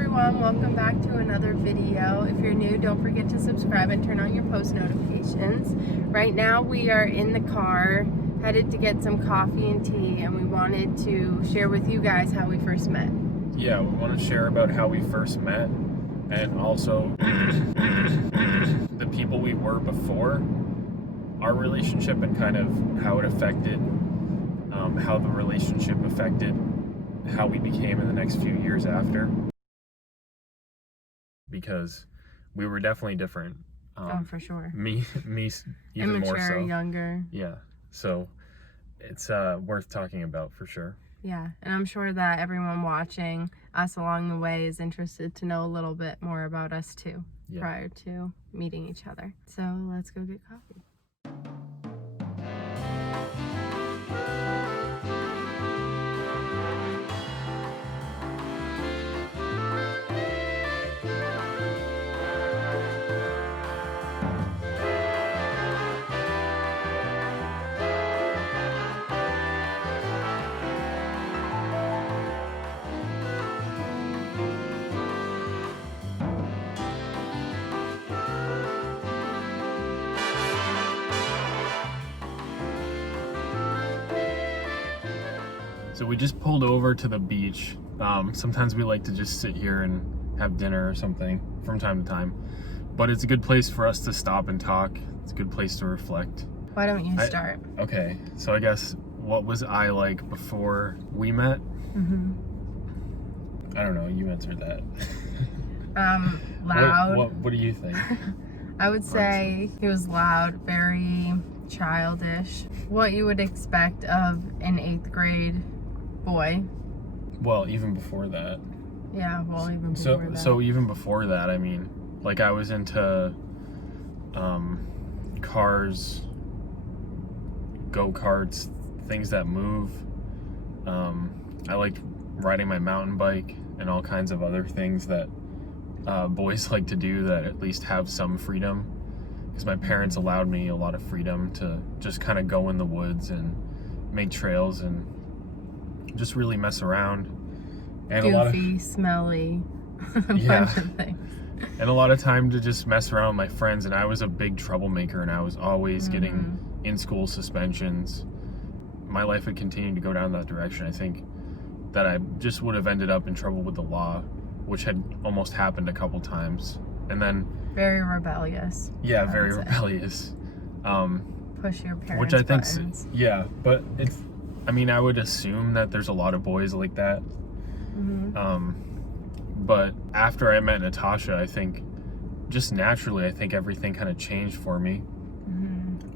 everyone, welcome back to another video. If you're new, don't forget to subscribe and turn on your post notifications. Right now we are in the car headed to get some coffee and tea, and we wanted to share with you guys how we first met. Yeah, we want to share about how we first met and also the people we were before our relationship and kind of how it affected how the relationship affected how we became in the next few years after, because we were definitely different. Oh, for sure. Me even immature, more so. Younger. Yeah, so it's worth talking about for sure. Yeah, and I'm sure that everyone watching us along the way is interested to know a little bit more about us too, prior to meeting each other. So let's go get coffee. So we just pulled over to the beach. Sometimes we like to just sit here and have dinner or something from time to time. But it's a good place for us to stop and talk. It's a good place to reflect. Why don't you start? Okay, so I guess, what was I like before we met? I don't know, you answered that. Loud. What do you think? I would say he was loud, very childish. What you would expect of an 8th grade boy. Well, even before that. Yeah, well, even before that. So even before that, I mean, like, I was into cars, go-karts, things that move. I liked riding my mountain bike and all kinds of other things that boys like to do that at least have some freedom, because my parents allowed me a lot of freedom to just kind of go in the woods and make trails and just really mess around. And goofy, smelly, a bunch of things. And a lot of time to just mess around with my friends, and I was a big troublemaker, and I was always getting in-school suspensions. My life had continued to go down that direction. I think that I just would have ended up in trouble with the law, which had almost happened a couple times. And then very rebellious. Yeah, very rebellious. Push your parents' which I think, buttons. Yeah, but it's, I mean, I would assume that there's a lot of boys like that. But after I met Natasha, I think just naturally, I think everything kind of changed for me.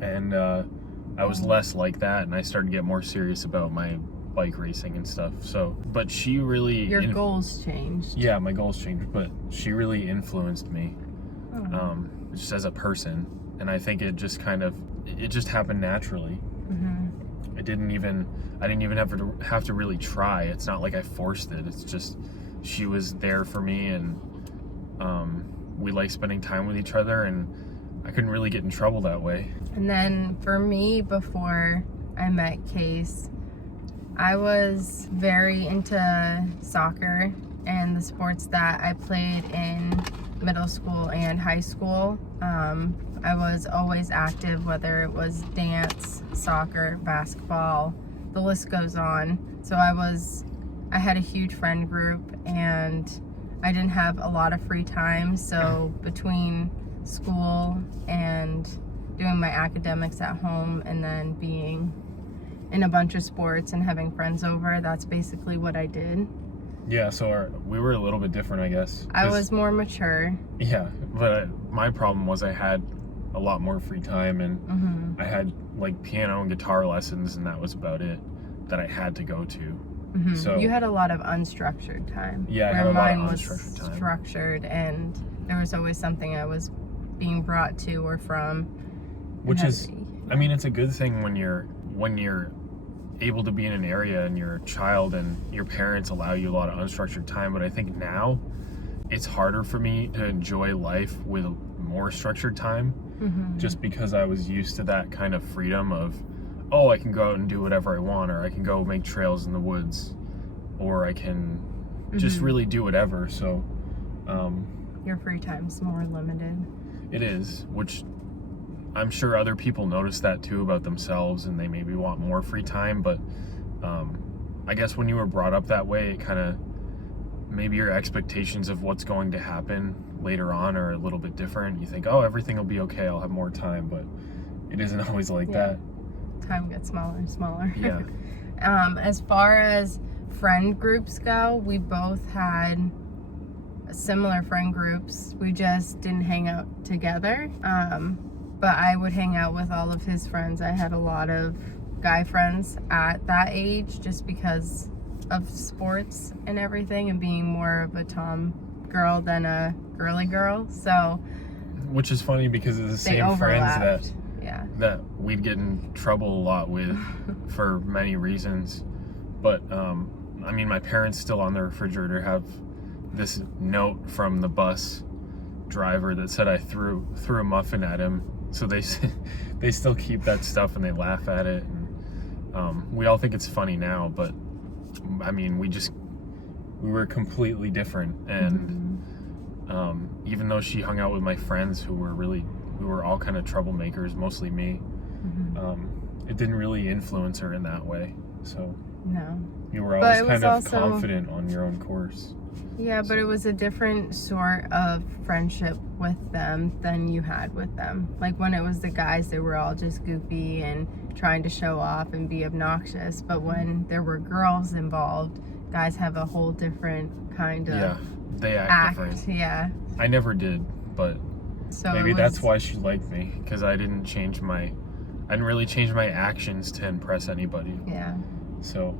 And I was less like that, and I started to get more serious about my bike racing and stuff. So, but she really... Your goals changed. Yeah, my goals changed, but she really influenced me just as a person. And I think it just kind of, it just happened naturally. I didn't even have to really try. It's not like I forced it. It's just, she was there for me, and we like spending time with each other, and I couldn't really get in trouble that way. And then for me, before I met Case, I was very into soccer and the sports that I played in middle school and high school. I was always active, whether it was dance, soccer, basketball, the list goes on. So I had a huge friend group, and I didn't have a lot of free time. So between school and doing my academics at home and then being in a bunch of sports and having friends over, that's basically what I did. Yeah, so we were a little bit different, I guess. I was more mature. Yeah, but my problem was I had a lot more free time, and I had like piano and guitar lessons, and that was about it that I had to go to. So you had a lot of unstructured time. Yeah, I had a lot of unstructured time. Mine was structured, and there was always something I was being brought to or from. Which is, I mean, it's a good thing when you're able to be in an area and you're a child and your parents allow you a lot of unstructured time. But I think now it's harder for me to enjoy life with more structured time, just because I was used to that kind of freedom of, oh, I can go out and do whatever I want, or I can go make trails in the woods, or I can just really do whatever. So Your free time's more limited. It is, which I'm sure other people notice that too about themselves, and they maybe want more free time, but I guess when you were brought up that way, it kind of, maybe your expectations of what's going to happen later on are a little bit different. You think, oh, everything will be okay, I'll have more time, but it isn't always like that. Time gets smaller and smaller. Yeah. As far as friend groups go, we both had similar friend groups. We just didn't hang out together. But I would hang out with all of his friends. I had a lot of guy friends at that age just because of sports and everything, and being more of a tom girl than a girly girl. So, which is funny because it's the same friends that we'd get in trouble a lot with for many reasons. But I mean, my parents still on the refrigerator have this note from the bus driver that said I threw a muffin at him. So they still keep that stuff and they laugh at it. And we all think it's funny now, but I mean, we were completely different. And even though she hung out with my friends who were all kind of troublemakers, mostly me, it didn't really influence her in that way. So no, you were always kind of confident on your own course. Yeah, but it was a different sort of friendship with them than you had with them. Like when it was the guys, they were all just goofy and trying to show off and be obnoxious. But when there were girls involved, guys have a whole different kind of they act different. Yeah. I never did, but so maybe that's why she liked me, because I didn't really change my actions to impress anybody. Yeah. So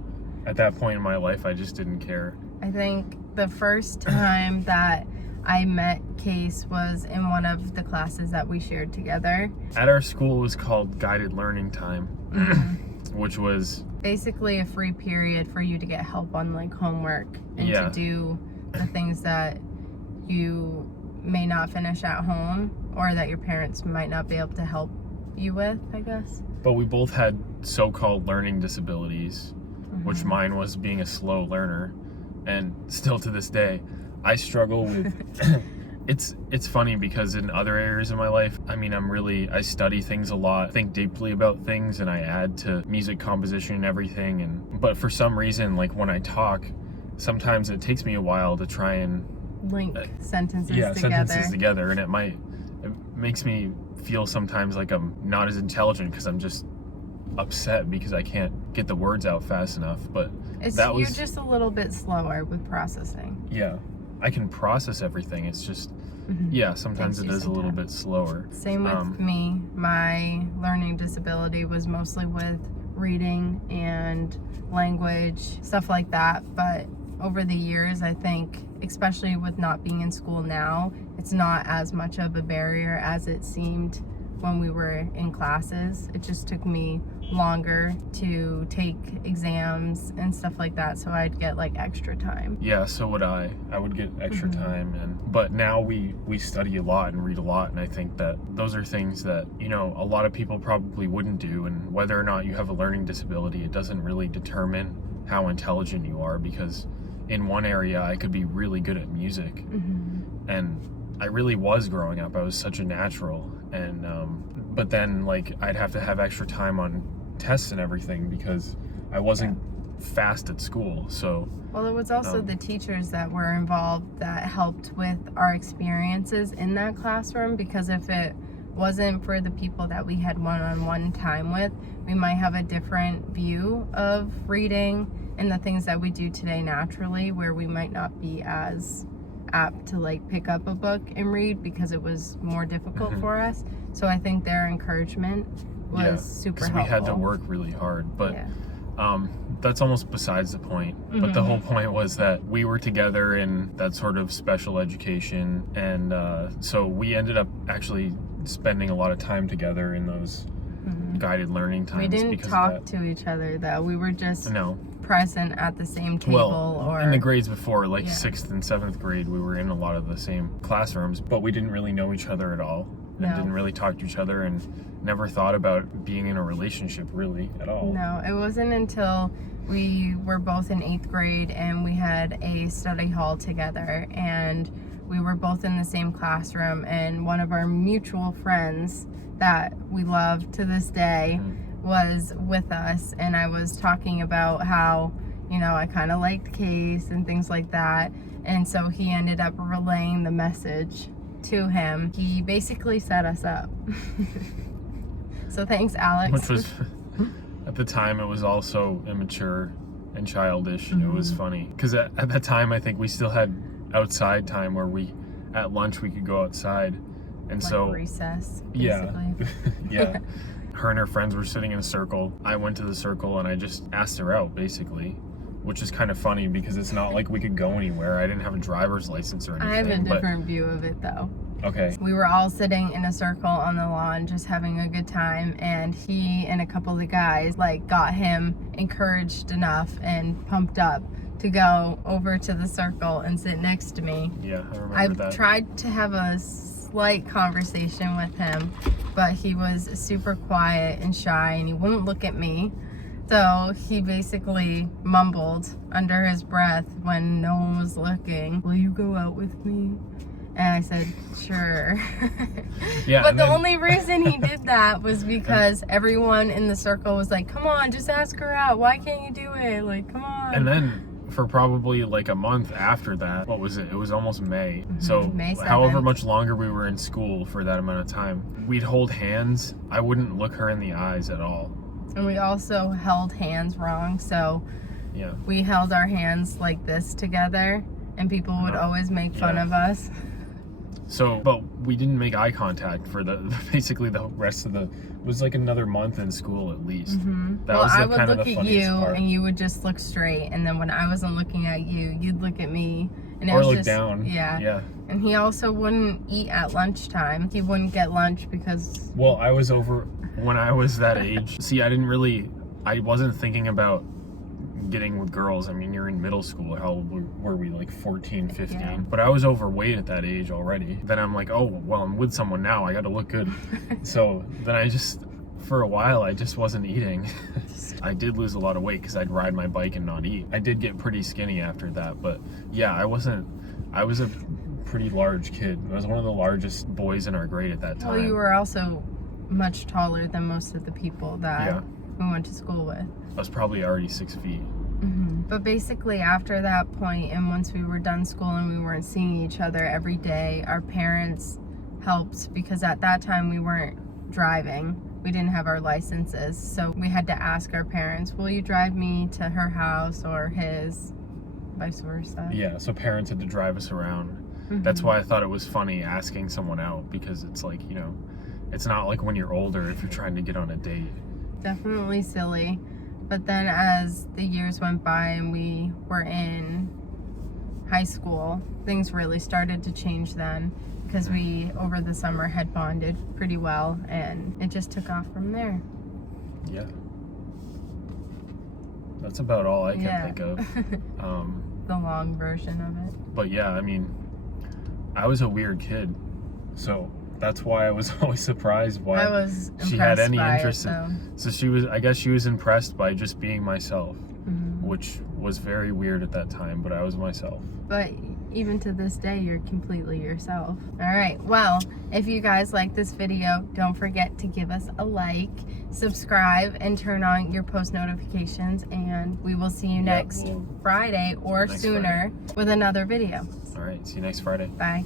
at that point in my life, I just didn't care. I think the first time that I met Case was in one of the classes that we shared together. At our school, it was called guided learning time, which was basically a free period for you to get help on like homework and to do the things that you may not finish at home or that your parents might not be able to help you with, I guess. But we both had so-called learning disabilities, which mine was being a slow learner. And still to this day, I struggle with it's funny because in other areas of my life, I mean, I study things a lot, think deeply about things, and I add to music composition and everything. But for some reason, like when I talk, sometimes it takes me a while to try and link sentences together, and it makes me feel sometimes like I'm not as intelligent because I'm just upset because I can't get the words out fast enough. But you're just a little bit slower with processing. Yeah, I can process everything. It's just sometimes it is a little bit slower. Same with me. My learning disability was mostly with reading and language, stuff like that. But over the years, I think, especially with not being in school now, it's not as much of a barrier as it seemed when we were in classes. It just took me longer to take exams and stuff like that, so I'd get like extra time. Yeah, so would I. I would get extra time, but now we study a lot and read a lot, and I think that those are things that, you know, a lot of people probably wouldn't do. And whether or not you have a learning disability, it doesn't really determine how intelligent you are, because in one area I could be really good at music, and I really was growing up. I was such a natural, and but then like I'd have to have extra time on tests and everything because I wasn't fast at school. So well, it was also the teachers that were involved that helped with our experiences in that classroom, because if it wasn't for the people that we had one-on-one time with, we might have a different view of reading and the things that we do today naturally, where we might not be as apt to like pick up a book and read because it was more difficult for us. So I think their encouragement was super helpful. We had to work really hard, but that's almost besides the point. But the whole point was that we were together in that sort of special education, and so we ended up actually spending a lot of time together in those guided learning times. We didn't talk to each other though. We were just present at the same table. Or in the grades before, like 6th and 7th grade, we were in a lot of the same classrooms, but we didn't really know each other at all. and No. didn't really talk to each other and never thought about being in a relationship really at all. No, it wasn't until we were both in 8th grade and we had a study hall together, and we were both in the same classroom, and one of our mutual friends that we love to this day was with us, and I was talking about how, you know, I kind of liked Case and things like that, and so he ended up relaying the message to him. He basically set us up. So thanks, Alex. Which was, at the time, it was also immature and childish. It was funny because at that time I think we still had outside time where at lunch we could go outside, and like so recess, yeah. basically. Yeah. Her and her friends were sitting in a circle. I went to the circle and I just asked her out, basically, which is kind of funny because it's not like we could go anywhere. I didn't have a driver's license or anything. I have a different view of it though. Okay. We were all sitting in a circle on the lawn just having a good time, and he and a couple of the guys like got him encouraged enough and pumped up to go over to the circle and sit next to me. Yeah, I remember I've that. tried to have a slight conversation with him, but he was super quiet and shy and he wouldn't look at me. So he basically mumbled under his breath when no one was looking, "Will you go out with me?" And I said, "Sure." Yeah. But the only reason he did that was because everyone in the circle was like, "Come on, just ask her out. Why can't you do it? Like, come on." And then for probably like a month after that, what was it? It was almost May. So May 7th. however much longer we were in school for that amount of time, we'd hold hands. I wouldn't look her in the eyes at all. And we also held hands wrong. So Yeah. we held our hands like this together, and people would always make fun of us. So, but we didn't make eye contact for basically the rest of it was like another month in school at least. That Well, was I the would kind of look the at funniest you part. and you would just look straight, and then when I wasn't looking at you, you'd look at me, and it Or was look just down. Yeah. Yeah. And he also wouldn't eat at lunchtime. He wouldn't get lunch because Well, I was over when I was that age. See, I wasn't thinking about getting with girls. I mean, you're in middle school. How old were we? Like 14, 15. Yeah. But I was overweight at that age already. Then I'm like, oh, well, I'm with someone now. I got to look good. So then for a while, I just wasn't eating. I did lose a lot of weight because I'd ride my bike and not eat. I did get pretty skinny after that. But yeah, I was a pretty large kid. I was one of the largest boys in our grade at that time. Well, you were also much taller than most of the people that we went to school with. I was probably already 6 feet. But basically after that point, and once we were done school and we weren't seeing each other every day, our parents helped, because at that time we weren't driving. We didn't have our licenses, so we had to ask our parents, "Will you drive me to her house or his?" Vice versa. Yeah, so parents had to drive us around. That's why I thought it was funny asking someone out, because it's like, you know, it's not like when you're older if you're trying to get on a date. Definitely silly. But then as the years went by and we were in high school, things really started to change then, because we, over the summer, had bonded pretty well, and it just took off from there. Yeah. That's about all I can think of. The long version of it. But yeah, I mean, I was a weird kid, so that's why I was always surprised why I was she had any impressed by interest it, So I guess she was impressed by just being myself, which was very weird at that time, but I was myself. But even to this day, you're completely yourself. All right, well, if you guys like this video, don't forget to give us a like, subscribe, and turn on your post notifications, and we will see you next Friday or next sooner with another video. All right, see you next Friday. Bye.